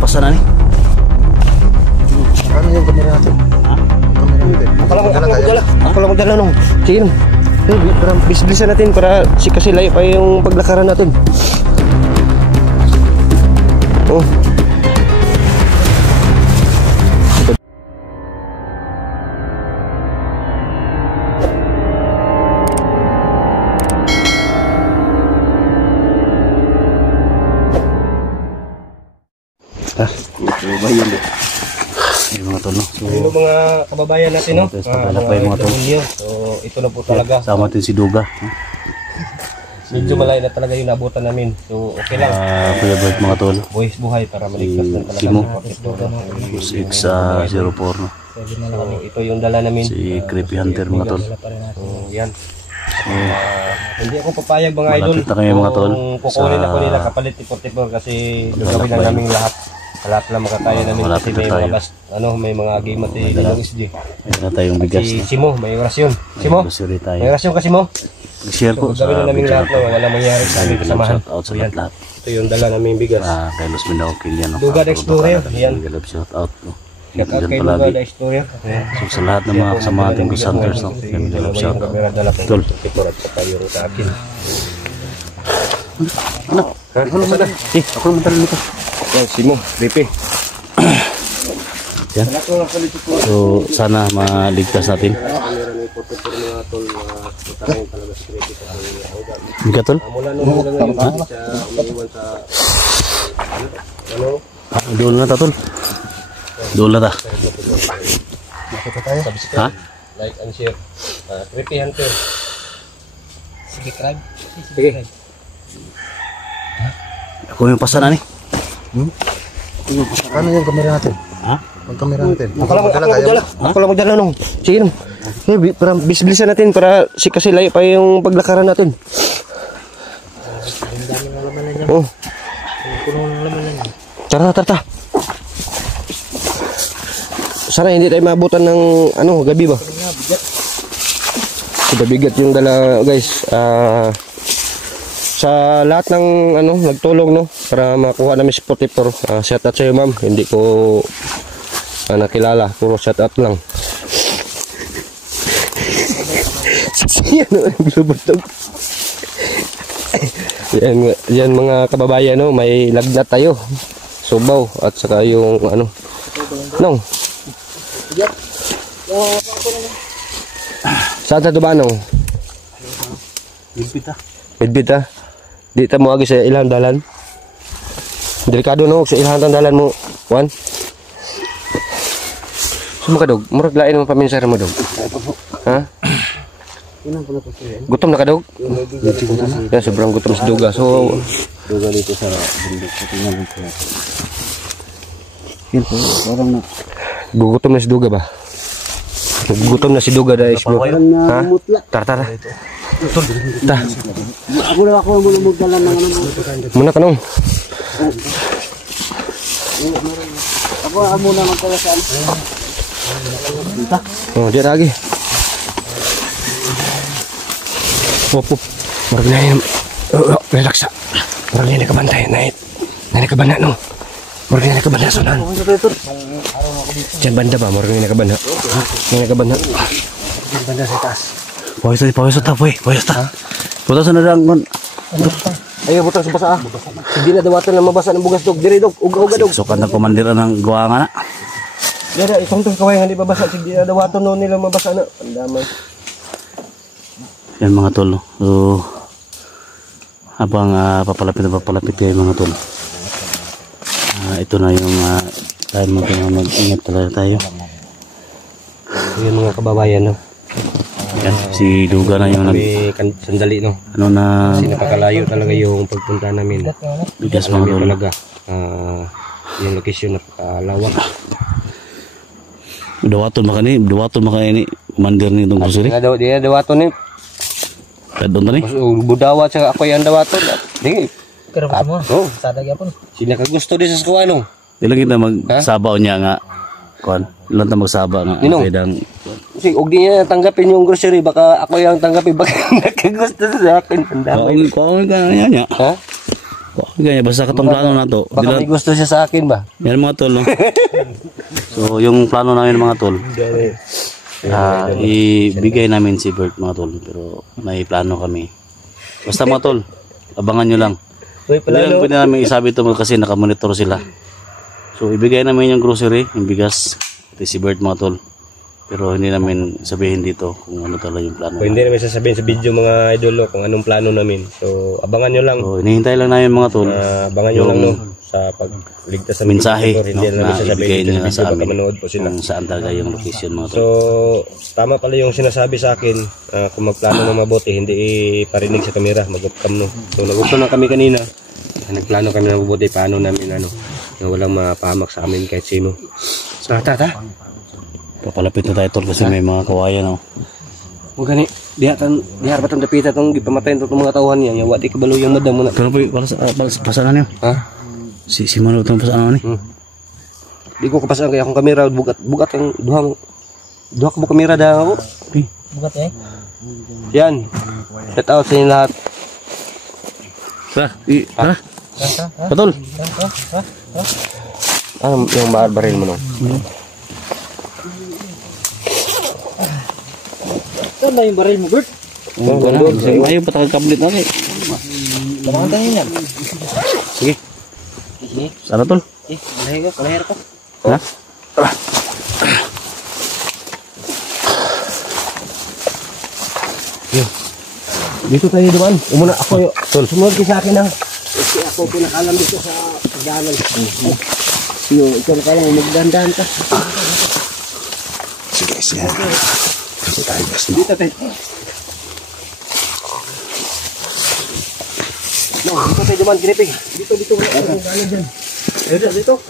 yung pasa na ni? Ano yung kamera natin? Ha? Kamera natin. Ako lang magdala nung. Sige nung. Bis-bilisan natin para kasi layo pa yung paglakaran natin. Oh. Yung mga tol, no? So, Hello mga kababayan natin, no? mga tol. So, ito na po talaga. sama natin si Duga. Medyo malayo na talaga yung nabutan namin. So, okay lang. Kuya Bert, mga tol. Buhis buhay para maligtas na talaga. Simo. Sa 604, no? So, ito yung dala namin. Si Creepy Hunter, mga tol. So, yan. Hindi ako papayag mga idol. Malapit na kayo, mga tol. Kung kukunin ako nila kapalit ni 44 kasi gagawin lang namin lahat. Lahat lang makatayo namin kasi may mga may mga game at Linong SG. Mayroon na tayong bigas, Si no? Simo, may orasyon. Simo? Grocery tayo. May orasyon kasi mo? Share po Gawin na sa namin video lahat na na wala mangyari sa aming kasamahan. Shout out sa Yan. lahat. Ito yung dala namin bigas. Kay Los Mindanao Kilian, no? Duga the Explorer. Yan. Shout out, no? Shout out Diyan kay palagi. Duga the Explorer. So sa lahat ng mga kasama natin Ghost Hunters, no? Shout out. Tol. At saka yung sa akin. Ano? Ano ba? Ako naman talaga nito. Yan, Simo, Ripe. Yan. So sana maligtas natin. Bigat, tol? Mula nung hanggang ngayon siya umiiwan sa Doon na ta, tol. Doon na ta. Ha? like and share. Creepy Hunter. Sige, Krab. Sige. Ako yung pasa na ni. Ano yung kamera natin? Ha? Ang kamera natin. Ako lang magdala nung. Sige nung. Para bis-bilisan natin para kasi layo pa yung paglakaran natin. Ang dami ng laman na niya. Oh, Puno ng laman na niya. tara. Sana hindi tayo maabutan ng gabi ba? Sudah bigat yung dala, guys. Sa lahat ng nagtulong, no, para makuha namin si 44. Shout out sa iyo, ma'am. Hindi ko nakilala, puro shout out lang. Yan mga kababayan, no, may lagnat tayo. Subaw at saka yung nong. Saan sa ba nong? Bidbit ha. Di ta mo agi sa ilang dalan. Delikado no sa ilang dalan mo. Juan. Sumo ka dog, murag lain mo paminsara mo dog. Ha? Gutom na ka dog? Ya, sobrang gutom si Duga. So, Duga dito sa bundok. Tingnan mo po. Yan po, parang na. gugutom na si Duga ba? Gugutom na si Duga dahil explore. Ha? Tara. Ta. Ako muna magdala ng Muna ka nung. Ako muna magdala sa Oh, dia lagi. Opo. Marag na yan. Relax. Marag na yan nakabantay. Nain nakabana no. Marag na yan nakabana. Sunan. Diyan banda ba? Marag na yan nakabana. Nain nakabana. Diyan banda sa taas. Pawis ta. Puto sa nadang kon. Ayaw butang sa basa. Hindi na dawatan na mabasa ng bugas dog. Diri dog. Uga dog. Sukan ng komandiran ng guwanga na. Dira itong kaway nga di babasa. Hindi na dawatan no nila mabasa na. Ang damay. Yan mga tol, no? So habang papalapit kayo mga tol, ito na yung time mo na mag-ingat talaga tayo. Yung mga kababayan no. Yan, si Duga na yung Sandali no. Kasi napakalayo talaga yung pagpunta namin. bigas mga tol. Talaga. Yung location napakalawak. Dawaton makani commander ni itong grocery. Dia dawaton ni. Kadon na ni. Budawa sa ako yung dawaton. Di. Karapot mo. Oh. Sada gyapon. Sila ka gusto di sa skuano. Dili kita magsabaw niya nga. Kuan, ilan ta magsaba nga kedang. Kasi og di niya tanggapin yung grocery baka ako yung tanggapin baka nakagusto sa akin. Ang dami. Kuan ka niya. Ha? Kuan Ganyan, basta katong plano na to. Baka may gusto siya sa akin ba? Yan mga tol, no? So, yung plano namin mga tol, ibigay namin si Bert mga tol. Pero may plano kami. Basta mga tol, abangan nyo lang. Hindi lang pwede namin isabi ito kasi nakamonitor sila. So, ibigay namin yung grocery, yung bigas, pati si Bert mga tol. Pero hindi namin sabihin dito kung ano talaga yung plano. So, hindi namin sasabihin sa video mga idolo kung anong plano namin. So, abangan nyo lang. So, hinihintay lang namin mga tol. Abangan nyo lang no, sa pagligtas sa mensahe, Hindi no, namin na sasabihin ibigay dito nila sa sa video. Baka amin manood po sila. kung saan talaga yung location mga tol. So, tama pala yung sinasabi sa akin. Kung magplano ng mabuti, hindi iparinig sa kamera. Mag-upcam no. So, nag-upcam na kami kanina. Nagplano kami ng mabuti. Paano namin na walang mapahamak sa amin kahit sino. So, tata. Papalapit na tayo tol kasi may mga kawayan, no? Huwag gani. Diha batang dapita itong gipamatayin itong mga tauhan niya. Yawa di kabalo yung madam mo na. Pero para sa pasanan niyo. Ha? Si Mano itong pasanan ni. Di ko kapasaan kaya akong kamera. Bugat ang duha ka mo kamera dahil ako. Bukat eh. Yan. Shout out sa inyo lahat. Tara. Patol. Yung baril mo no? Saan ba yung baril mo, Bert? Ayaw patakag-kablit natin. Lamangan tayo yan. Sige. Sana tol. Palahir ko. Ha? Tara. Dito tayo dumaan. Umuna ako yun. Sumunod ka sa akin ha. Kasi ako pinakalam dito sa pagdagal. Yung ikaw na lang, magdandahan ka. Sige, sige. Kasi tayo guys. Dito tayo. No, dito tayo dumaan, Kinipig. Dito. Dito.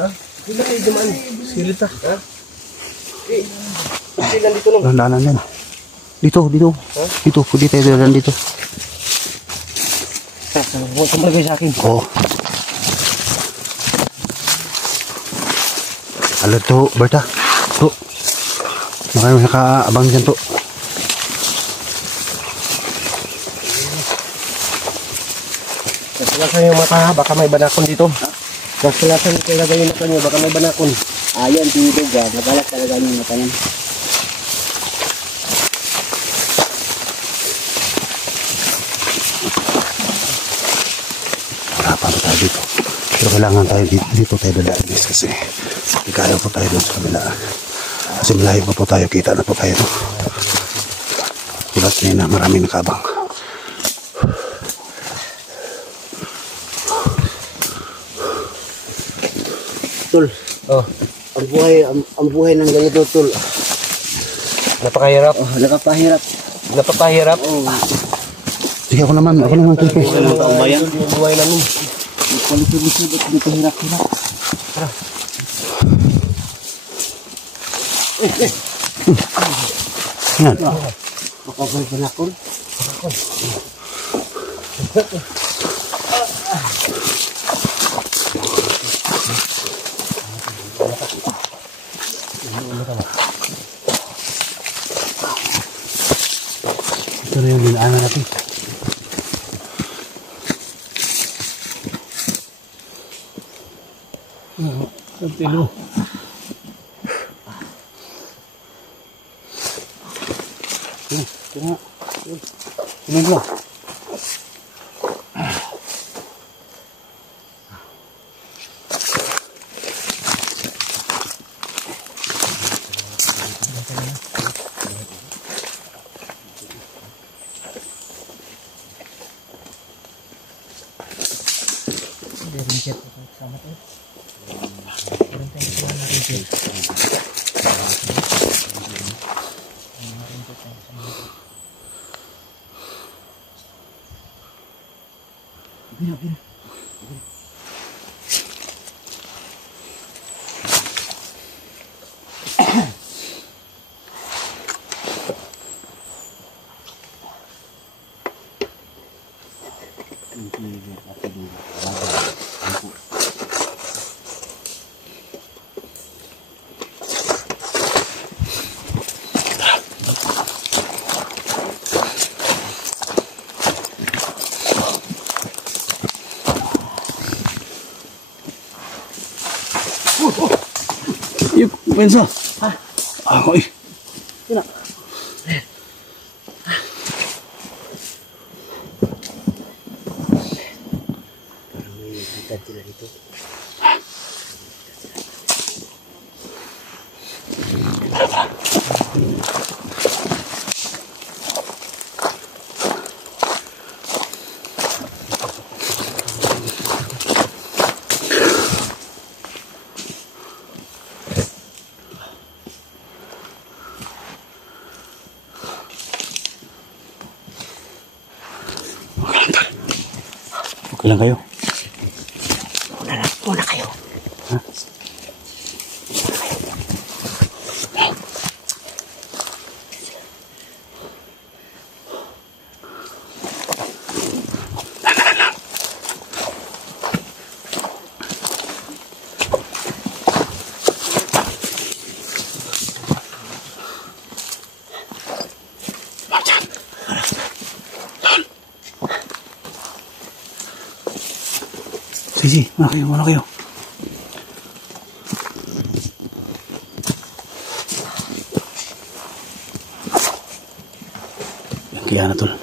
Ha? Dito tayo dumaan. Silita. Ha? Silan dito lang. Landanan yan. Dito. Dito, pwede tayo dalan dito. Huwag ka malagay sa akin. Oo. Alam to, Berta. To. Makaya nakaabang dyan to. Kasalasan yung mata ha, baka may banakon dito. Kasalasan yung kailangan yung mata nyo, baka may banakon. Ayan, dito ga. Nagalas talaga yung mata yan. Harapan pa tayo dito. Pero kailangan tayo dito tayo dadaan guys kasi kaya po tayo doon sa kabila. Kasi malayo pa po tayo, kita na po tayo. Tulad niya na maraming nakabang. Tol. Oh, Ang buhay ng ganito, tol. napakahirap. Nakapahirap. Napakahirap. Sige, ako naman, Kiki. Ang bayan. Yung buhay namin. Palisod-lisod at dito hirap-hirap. Yan. Makapal panakon. Ito na yung dinaanan natin. Tilo. Tingnan mo. Yung pensa. Ako eh. Sino? Parang may hintad sila dito. Okay lang kayo. Muna kayo. Ha? Sige, muna kayo. Yan kaya na tol.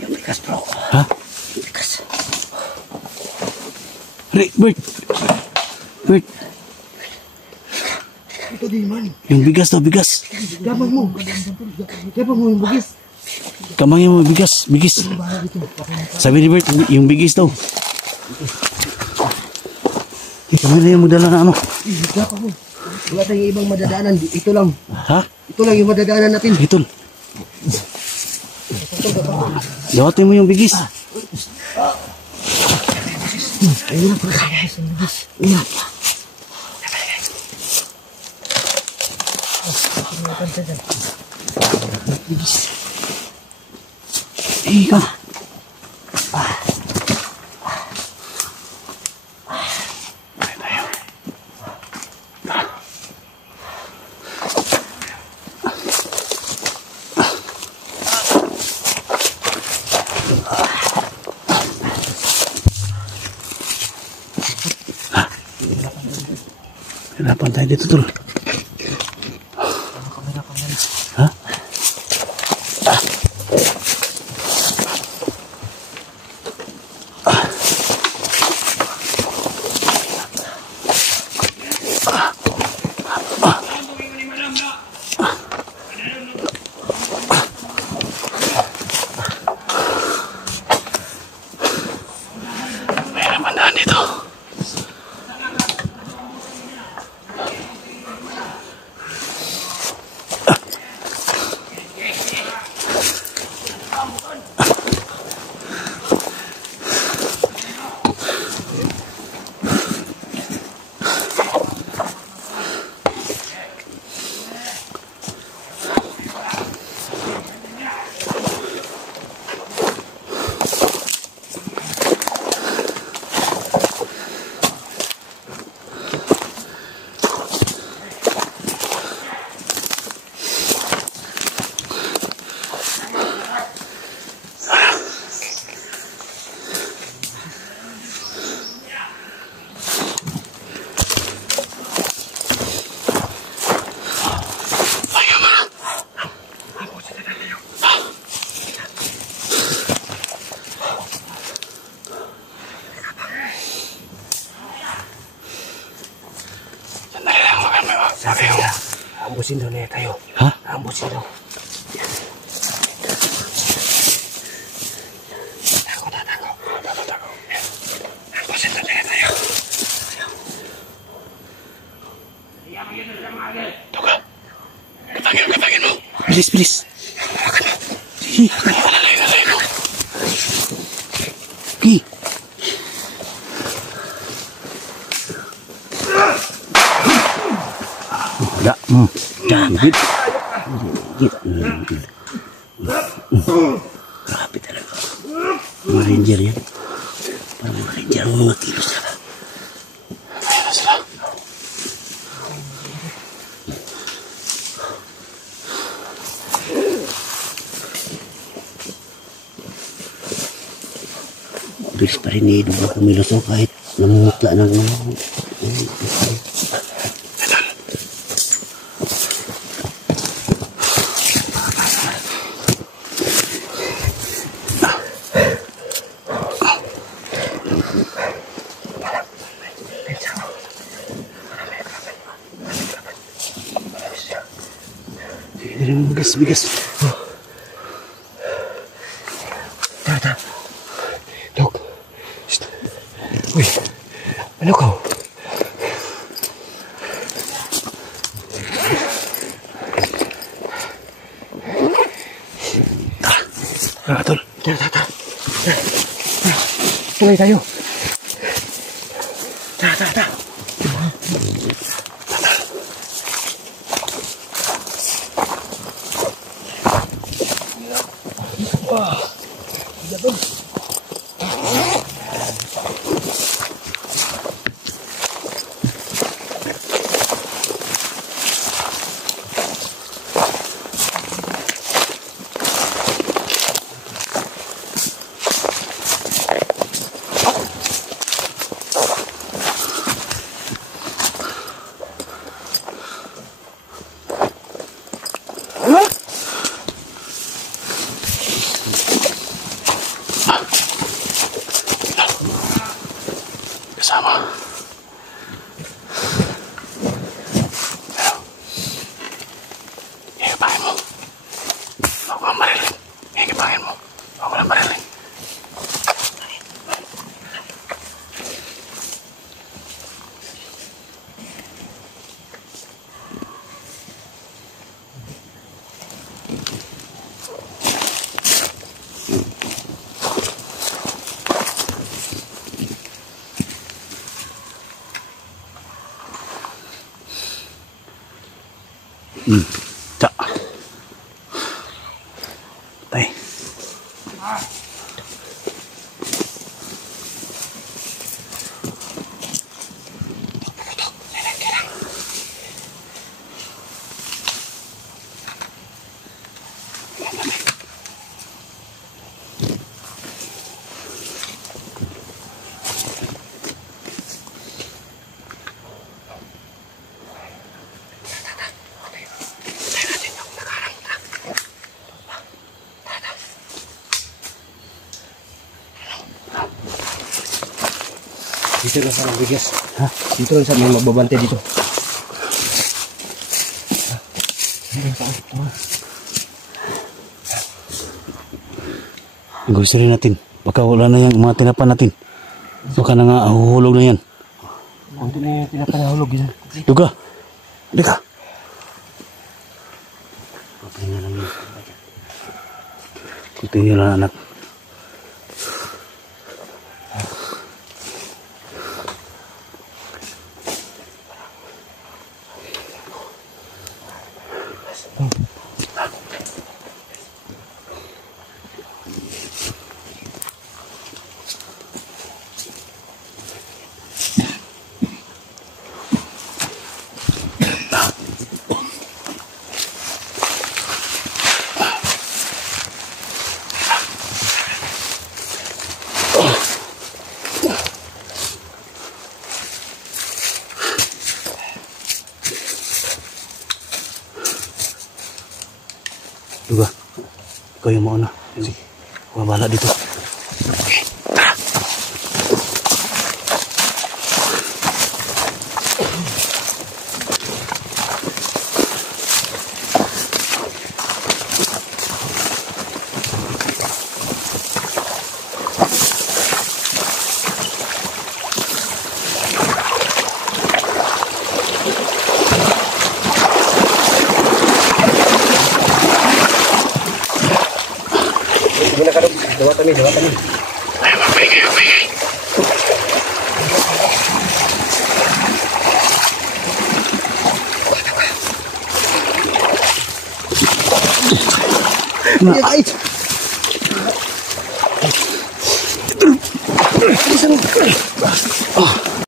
Yung bigas bro. Ha? Bigas. Bert! Bert! Ito din man. Yung bigas daw, bigas. Gabang mo. Gabang mo yung bigas. Kamangin mo, bigas. Bigis. Sabi ni Bert, yung bigis daw. Kami na yung magdala na ano. Gabang mo. Wala tayong ibang madadaanan. Ito lang. Ha? Ito lang yung madadaanan natin. Ito. Dawatin mo yung bigis. Ayun na pagkakayas yung bigas. Ayun. Ika. Hirapan tayo dito, tol. Ha? Hirapan tayo dito. Sabi ko, ambusin daw niya tayo. Ha? Ambusin daw. Tako. Ambusin daw niya tayo. Tuka. Katangin mo. Bilis. Sige, alalayo mo. Okay. Wala. Gigit. Grabe talaga. Mga ranger yan. Parang mga ranger ang mga kilos na. Sila sila. Bilis pa rin ni Duga kumilos o kahit namumutla ng bigas. Tara. Dok. Shh. Uy. Ano ka? Tara, tol. Tara. Tuloy tayo. Tara. Kasama. Higipahin mo. Huwag kang mariling. Higipahin mo. Huwag kang mariling. Cak. Tay. Dito lang sa bigas. Ha? Dito lang sa may magbabante dito. Grocery natin. Baka wala na yung mga tinapan natin. Baka na nga ahuhulog na yan. Kunti na yung pinapanahulog yan. Duga. Halika. Kunti nyo lang anak. Duga, ikaw yung mauna. Sige, bumabala dito. Okay, tara. Muna ka doon. Dawatan ni. Ay, magpahingay. Ay!